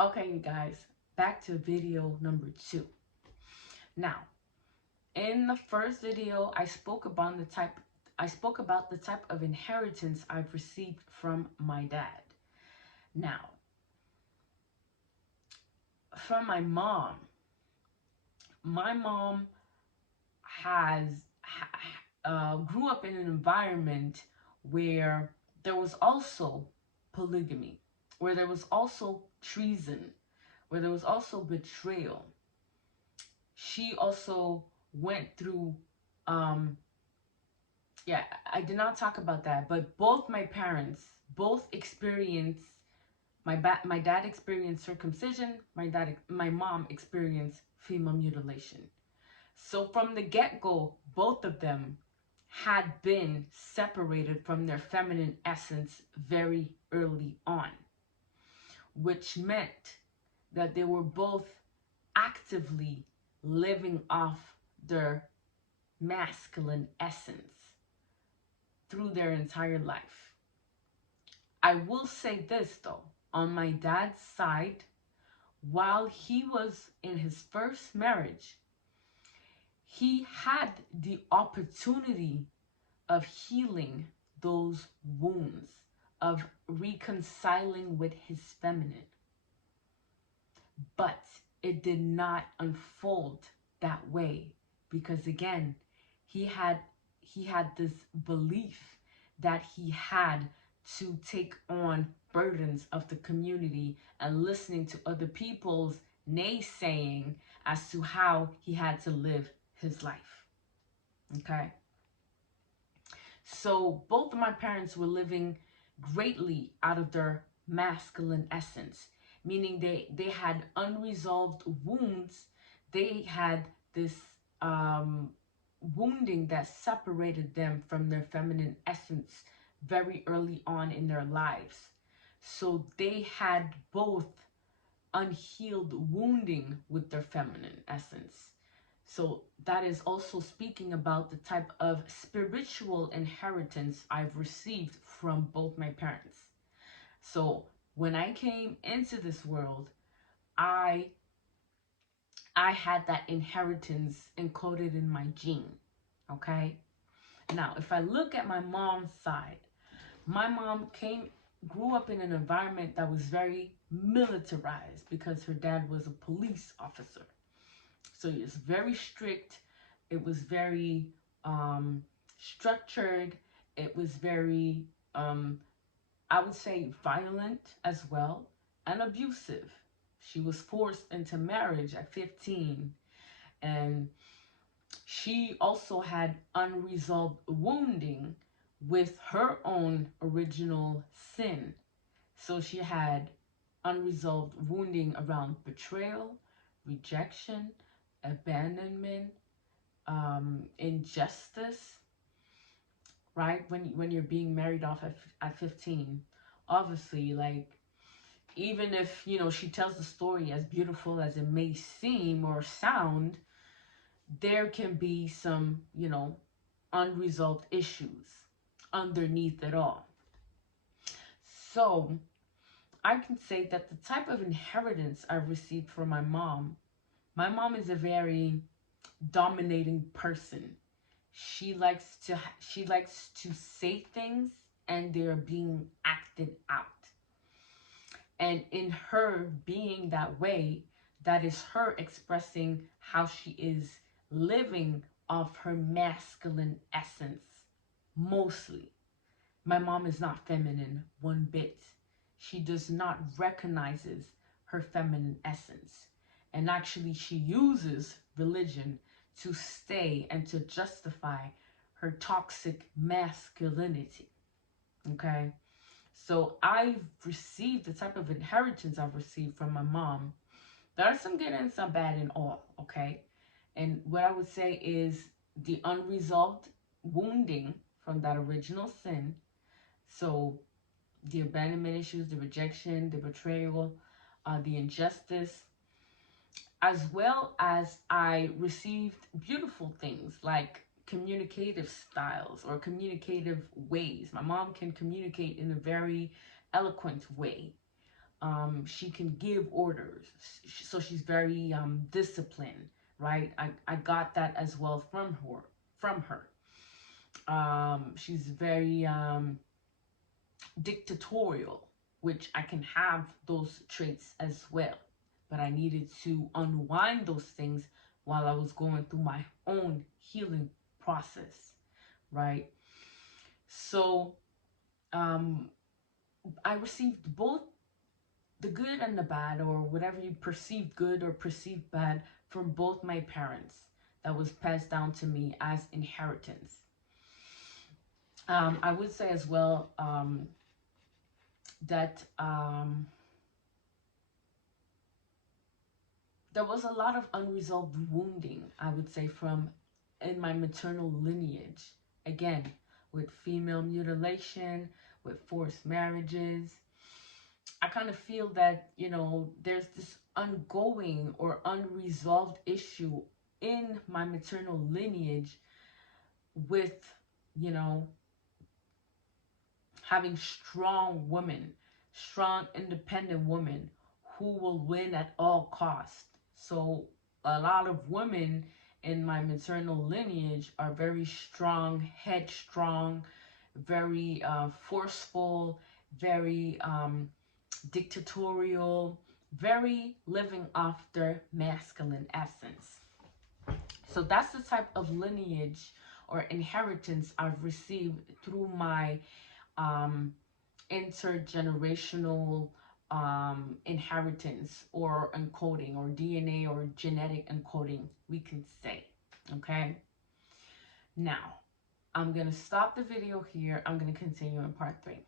Okay, you guys, back to video number 2. Now, in the first video, I spoke about the type of inheritance I've received from my dad. Now, from my mom has grew up in an environment where there was also polygamy, where there was also treason, where there was also betrayal. She also went through, um, yeah, I did not talk about that, but both my parents both experienced, my dad experienced circumcision, my mom experienced female mutilation. So from the get-go, both of them had been separated from their feminine essence very early on, which meant that they were both actively living off their masculine essence through their entire life. I will say this though, on my dad's side, while he was in his first marriage, he had the opportunity of healing those wounds, of reconciling with his feminine. But it did not unfold that way because again, he had this belief that he had to take on burdens of the community and listening to other people's naysaying as to how he had to live his life. Okay? So both of my parents were living greatly out of their masculine essence, meaning they had unresolved wounds. They had this wounding that separated them from their feminine essence very early on in their lives. So they had both unhealed wounding with their feminine essence. So that is also speaking about the type of spiritual inheritance I've received from both my parents. So when I came into this world, I had that inheritance encoded in my gene. Okay? Now, if I look at my mom's side, my mom grew up in an environment that was very militarized because her dad was a police officer. So it's very strict. It was very structured. It was very, I would say, violent as well and abusive. She was forced into marriage at 15, and she also had unresolved wounding with her own original sin. So she had unresolved wounding around betrayal, rejection, abandonment, injustice, right? When you're being married off at 15, obviously, like, even if, she tells the story as beautiful as it may seem or sound, there can be some, unresolved issues underneath it all. So I can say that the type of inheritance I received from my mom is a very dominating person. She likes to say things and they're being acted out. And in her being that way, that is her expressing how she is living off her masculine essence mostly. My mom is not feminine one bit. She does not recognizes her feminine essence. And actually she uses religion to stay and to justify her toxic masculinity. Okay? So I've received the type of inheritance I've received from my mom. There are some good and some bad in all, okay? And what I would say is the unresolved wounding from that original sin. So the abandonment issues, the rejection, the betrayal, the injustice, as well as I received beautiful things like communicative styles or communicative ways. My mom can communicate in a very eloquent way. She can give orders. So she's very disciplined, right? I got that as well from her. She's very dictatorial, which I can have those traits as well. But I needed to unwind those things while I was going through my own healing process, right? So um, I received both the good and the bad, or whatever you perceive good or perceive bad, from both my parents. That was passed down to me as inheritance. I would say as well that there was a lot of unresolved wounding, I would say, from in my maternal lineage. Again, with female mutilation, with forced marriages. I kind of feel that, there's this ongoing or unresolved issue in my maternal lineage with, you know, having strong women, strong independent women who will win at all costs. So a lot of women in my maternal lineage are very strong, headstrong, very forceful, very dictatorial, very living off their masculine essence. So that's the type of lineage or inheritance I've received through my um, intergenerational inheritance or encoding, or DNA or genetic encoding, we can say. Okay. Now, I'm going to stop the video here. I'm going to continue in part 3.